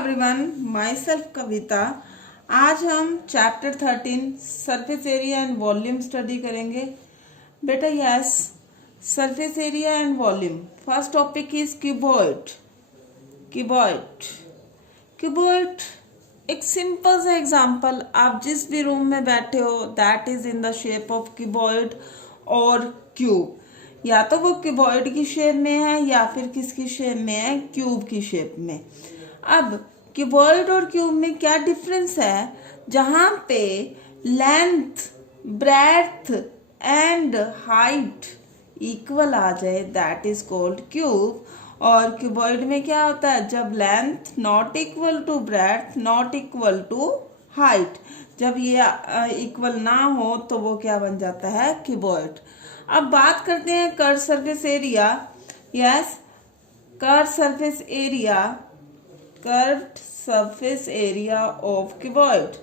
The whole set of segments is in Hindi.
एवरीवन, माई सेल्फ कविता। आज हम chapter 13 surface area and volume study करेंगे। बेटा yes, surface area and volume. First topic is cuboid. Cuboid cuboid एक सिंपल सा एग्जांपल, आप जिस भी रूम में बैठे हो that is in the shape of cuboid और क्यूब। या तो वो क्यूबॉइड की शेप में है या फिर किसकी शेप में है, क्यूब की शेप में। अब क्यूबॉइड और क्यूब में क्या डिफरेंस है, जहां पे length, breadth and height equal आ जाए दैट इज कॉल्ड क्यूब। और क्यूबॉइड में क्या होता है, जब length not equal to breadth not equal to height, जब ये इक्वल ना हो तो वो क्या बन जाता है, क्यूबॉइड। अब बात करते हैं curve surface area. Yes, curve surface area, curved surface area of cuboid,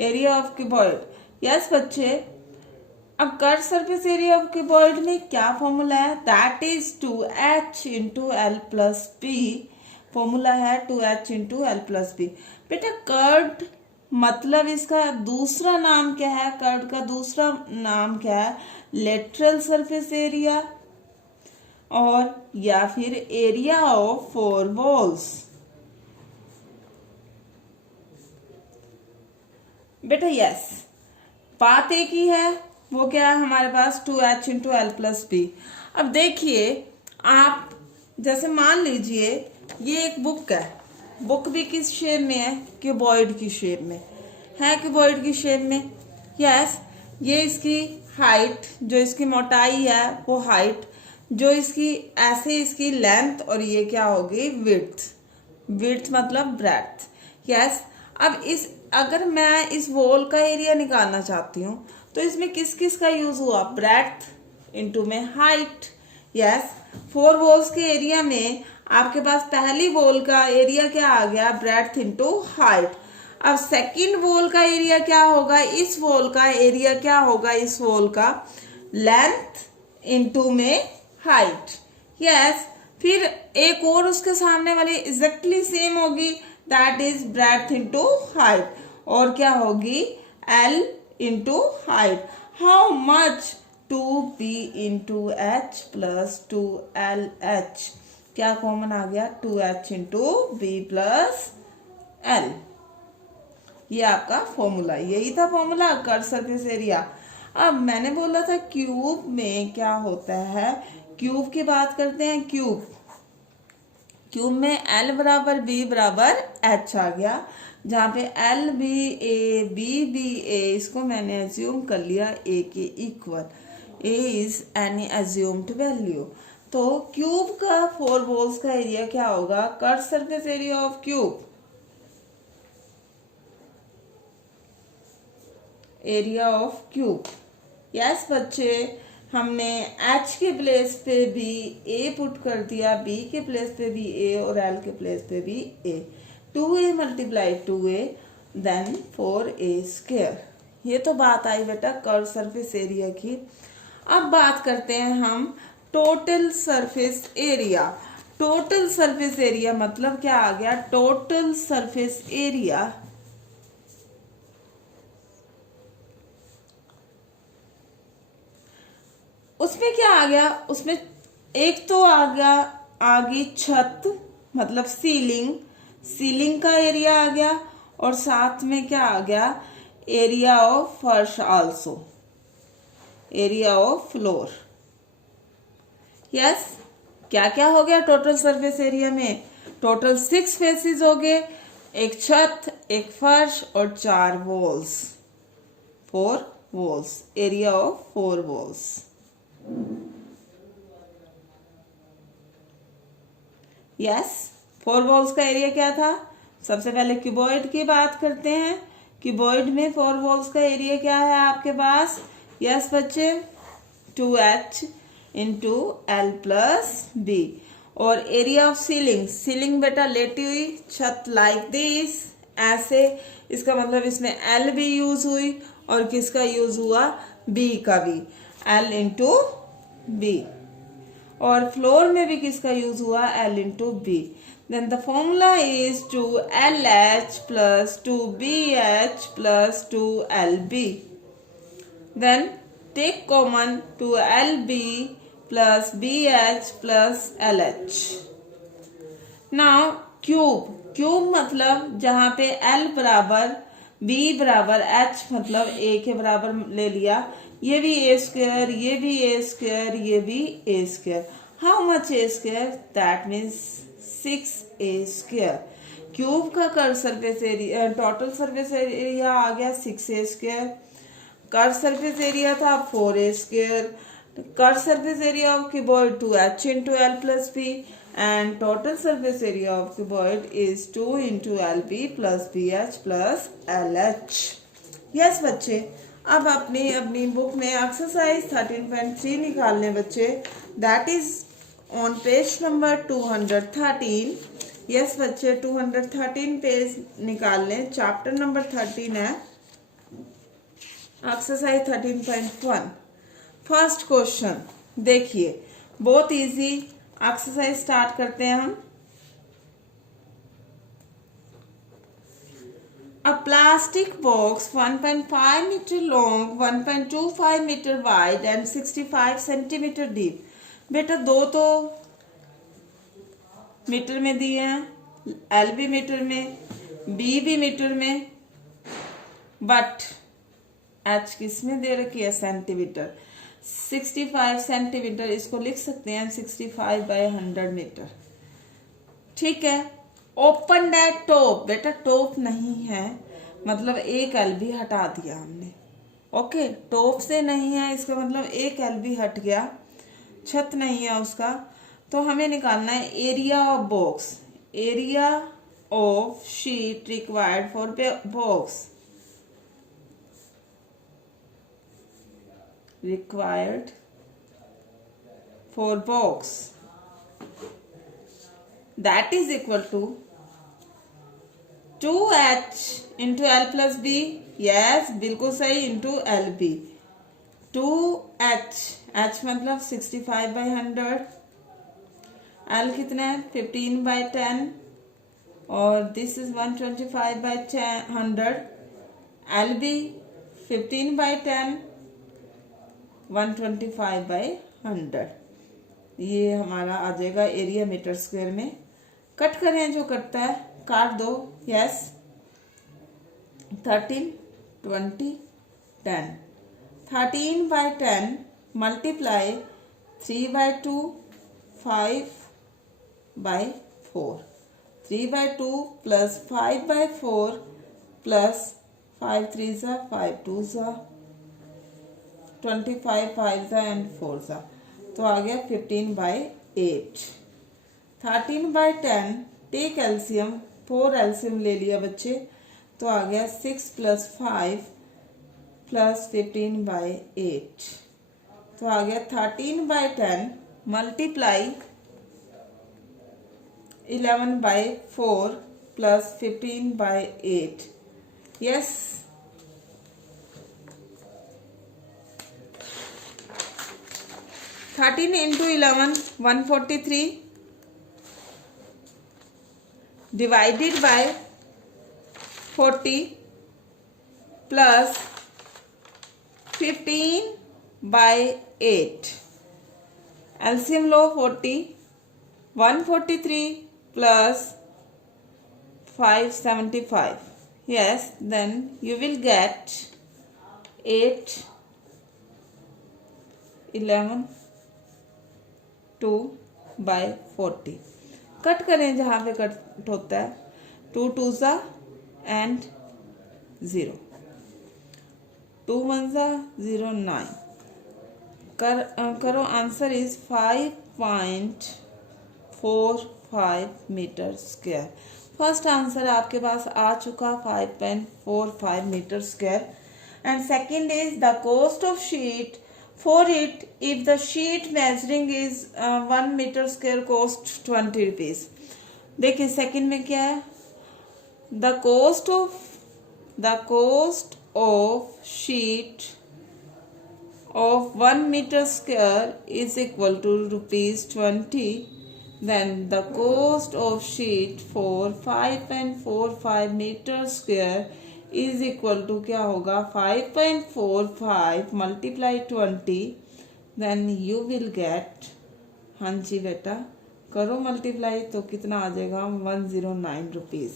area of cuboid. Yes बच्चे, अब curve surface area of cuboid में क्या फॉर्मूला है, that is 2h into L plus B. Formula है 2h into L plus B. बेटा कर्व्ड मतलब इसका दूसरा नाम क्या है, कर्व का दूसरा नाम क्या है, लेटरल सरफेस एरिया और या फिर एरिया ऑफ फोर वॉल्स। बेटा यस, बात एक ही है, वो क्या है हमारे पास 2h into L plus B. अब देखिए, आप जैसे मान लीजिए ये एक बुक है, बुक भी किस शेप में है, क्यूबॉइड की शेप में है, क्यूबॉइड की शेप में। यस, ये इसकी हाइट, जो इसकी मोटाई है वो हाइट, जो इसकी ऐसे इसकी लेंथ, और ये क्या होगी, विड्थ। विड्थ मतलब ब्रेड्थ। यस, अब इस अगर मैं इस वॉल का एरिया निकालना चाहती हूँ तो इसमें किस किस का यूज हुआ, ब्रेड्थ इनटू में हाइट। यस, फोर वॉल्स के एरिया में आपके पास पहली वॉल का एरिया क्या आ गया, ब्रेड्थ इनटू हाइट। अब सेकंड वॉल का एरिया क्या होगा, इस वॉल का एरिया क्या होगा, इस वॉल का लेंथ इनटू में हाइट। यस, फिर एक और उसके सामने वाली एग्जैक्टली सेम होगी, that is breadth into height, और क्या होगी, L into height. How much, 2b into H plus 2lh। क्या कॉमन आ गया, 2h into B plus L. ये आपका फॉर्मूला, यही था फॉर्मूला कर्व सरफेस एरिया। अब मैंने बोला था क्यूब में क्या होता है, क्यूब की बात करते हैं। क्यूब में L बराबर B बराबर H आ गया, जहाँ पे L भी A, B भी A, इसको मैंने एज्यूम कर लिया A के equal. A is any assumed value. तो क्यूब का फोर वॉल्स का एरिया क्या होगा, curve surface area of cube, area of cube. Yes बच्चे, हमने H के प्लेस पे भी A पुट कर दिया, B के प्लेस पे भी A और L के प्लेस पे भी A। 2A multiply 2A then 4A square. ये तो बात आई बेटा कर्व सरफेस एरिया की। अब बात करते हैं हम total surface area. Total surface area मतलब क्या आ गया, टोटल सरफेस एरिया उसमें क्या आ गया, उसमें एक तो आ गया, आ गई छत मतलब सीलिंग, सीलिंग का एरिया आ गया, और साथ में क्या आ गया, एरिया ऑफ फर्श also, area of floor. Yes, क्या क्या हो गया टोटल सरफेस एरिया में, टोटल 6 फेसेस हो गए, एक छत, एक फर्श और 4 walls, 4 walls, area of 4 walls. Yes, 4 walls का एरिया क्या था, सबसे पहले क्यूबॉइड की बात करते हैं। क्यूबॉइड में 4 वॉल्स का एरिया क्या है आपके पास, यस बच्चे, 2h into L plus B. और एरिया ऑफ सीलिंग, सीलिंग बेटा लेटी हुई छत लाइक दिस, ऐसे, इसका मतलब इसमें एल भी यूज हुई और किसका यूज हुआ, बी का भी, एल इंटू बी। और फ्लोर में भी किसका यूज हुआ, L into B. Then the formula is 2LH plus 2BH plus 2LB. Then take common 2LB plus BH plus LH. Now cube मतलब जहां पे L बराबर B बराबर H मतलब A के बराबर ले लिया. ये भी A स्क्वायर, ये भी A स्क्वायर, ये भी A square. How much A square, that means 6A square. Cube का curve surface area, total surface area आ गया 6A square. Curve surface area था 4A square. Curve surface area of cuboid 2H into L plus B. And total surface area of cuboid is 2 into LB plus BH plus LH. Yes बच्चे, अब अपनी बुक में एक्सरसाइज 13.3 निकाल लें बच्चे. That is on page number 213. Yes बच्चे, 213 पेज निकाल लें. चैप्टर नंबर 13 है, एक्सरसाइज 13.1. फर्स्ट क्वेश्चन देखिए, बहुत इजी. एक्सरसाइज स्टार्ट करते हैं हम. A plastic box 1.5 meter long, 1.25 meter wide and 65 centimeter deep. बेटा दो तो मीटर में दिए हैं, L भी मीटर में, B भी मीटर में, बट H किस में दे रखी है, सेंटीमीटर. 65 सेंटीमीटर, इसको लिख सकते हैं 65 बाय 100 मीटर. ठीक है. ओपन दैट टॉप, बेटा टॉप नहीं है मतलब एक एल भी हटा दिया हमने. ओके, टॉप से नहीं है इसका मतलब एक एल भी हट गया, छत नहीं है उसका. तो हमें निकालना है area of box. Area of sheet required for box, required for box, that is equal to 2H into L plus B. yes बिल्कुल सही, into LB. 2H, H मतलब 65 by 100, L कितना है 15 by 10 और this is 125 by 100. LB 15 by 10, 125 by 100. ये हमारा आ जाएगा एरिया मीटर स्क्वायर में. कट करें, जो कटता है काट दो. Yes, 13, 20, 10. 13 by 10 multiply 3 by 2, 5 by 4. 3 by 2 plus 5 by 4 plus 5 3 सा 5 2 सा 25 5 सा एंड 4 सा, तो आ गया 15 by 8. 13 by 10 take LCM, 4 LCM ले लिया बच्चे, तो आ गया 6 प्लस 5 प्लस 15 by 8, तो आ गया 13 by 10 multiply 11 by 4 plus 15 by 8. Yes, thirteen into 11 143 divided by 40 plus 15 by 8. LCM low 40, 143 plus 575. yes, then you will get 8 11 2 by 40. Cut करें जहाँ पे कट होता है, 2 2 सा एंड 0, 2 1 सा 0 9. करो, answer is 5.45 metre square. First answer आपके पास आ चुका 5.45 metre square. And second is the cost of sheet for it if the sheet measuring is 1 meter square cost 20 rupees. देखिए सेकंड में क्या है, the cost of sheet of 1 meter square is equal to ₹20, then the cost of sheet for 5.45 meter square is equal to क्या होगा 5.45 multiply 20, then you will get, हाँ जी बेटा करो मल्टीप्लाई तो कितना आ जाएगा 109 rupees.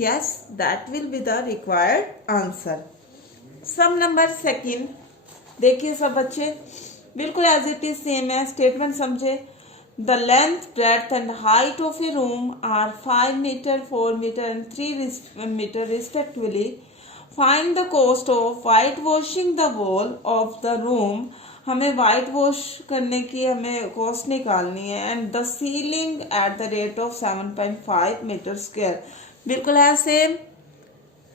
Yes that will be the required answer. Sum number second देखिए सब बच्चे बिल्कुल एज इट इज सेम है. स्टेटमेंट समझे. The length breadth and height of a room are 5 metre 4 metre and 3 metre respectively. Find the cost of white washing the wall of the room. हमें वाइट वॉश करने की हमें कॉस्ट निकालनी है. And the ceiling at the rate of 7.5 metre square. बिल्कुल है सेम.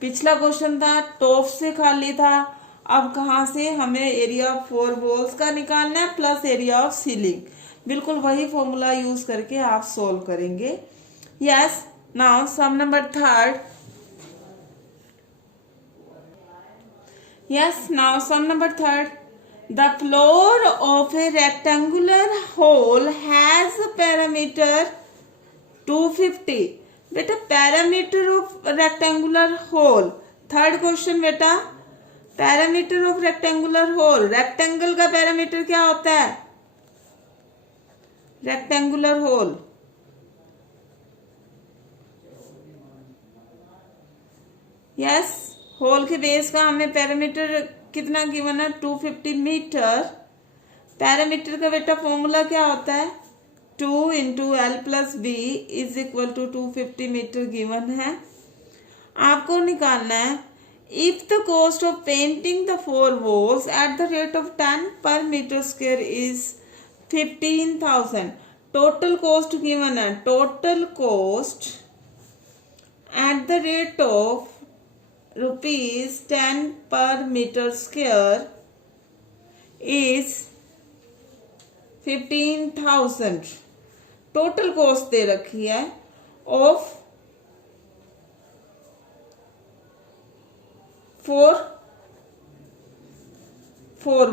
पिछला क्वेश्चन था टॉप से खाली था. अब कहाँ से हमें एरिया ऑफ 4 वॉल्स का निकालना है प्लस एरिया ऑफ सीलिंग. बिल्कुल वही फॉर्मूला यूज करके आप सोल्व करेंगे. Yes now sum number third. Yes now sum number third. The floor of a rectangular hole has a perimeter 250. बेटा parameter of rectangular hall. Third question बेटा parameter of rectangular hall. Rectangle का पैरामीटर क्या होता है? Rectangular hall. यस होल के बेस का हमें पैरामीटर कितना गिवन है 250 मीटर. पैरामीटर का बेटा फॉर्मूला क्या होता है 2 into L plus B is equal to 250 metre given है. आपको निकालना है if the cost of painting the 4 walls at the rate of 10 per metre square is 15,000. Total cost given है. Total cost at the rate of ₹10 per meter square is 15,000. Total cost दे रखी है ऑफ 4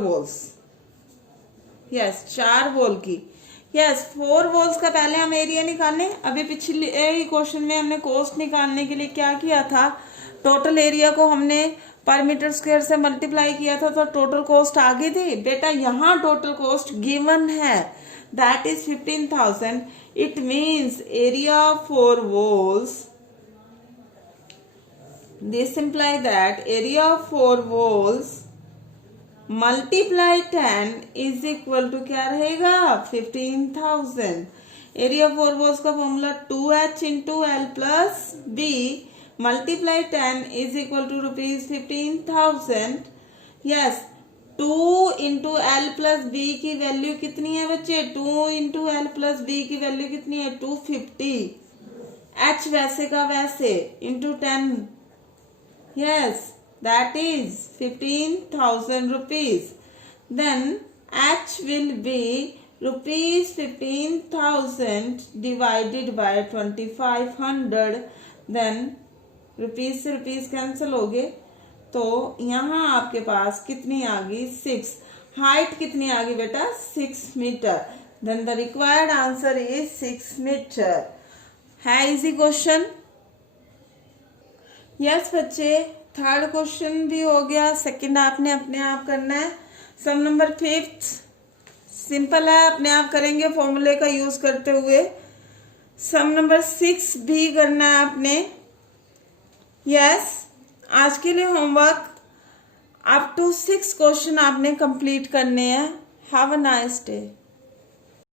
वॉल्स. यस 4 वॉल की. यस 4 वॉल्स का पहले हम एरिया निकालने. अभी पिछले क्वेश्चन में हमने कॉस्ट निकालने के लिए क्या किया था टोटल एरिया को हमने पर मीटर स्क्वायर से मल्टीप्लाई किया था तो टोटल कॉस्ट आ गई थी. बेटा यहाँ टोटल कॉस्ट गिवन है that is 15,000. It means area 4 walls. This imply that area 4 walls multiply 10 is equal to क्या रहेगा 15,000. एरिया 4 वॉल्स का formula 2h into L plus B multiply 10 is equal to ₹15,000. yes 2 into L plus B की वैल्यू कितनी है बच्चे 2 इंटू एल प्लस बी की वैल्यू कितनी है 250. h वैसे का वैसे into 10. yes that is 15,000 rupees. then h will be ₹15,000 divided by 2500. then rupees से रुपीज कैंसिल हो गए तो यहाँ आपके पास कितनी आ गई 6. हाइट कितनी आ गई बेटा 6 metre. Then the required answer is 6 metre. है इजी क्वेश्चन. यस बच्चे थर्ड क्वेश्चन भी हो गया. सेकंड आपने अपने आप करना है. सम नंबर 5 सिंपल है अपने आप करेंगे फॉर्मूले का यूज करते हुए. सम नंबर 6 भी करना है आपने. यस आज के लिए होमवर्क अप टू 6 क्वेश्चन आपने कंप्लीट करने हैं. Have a nice day.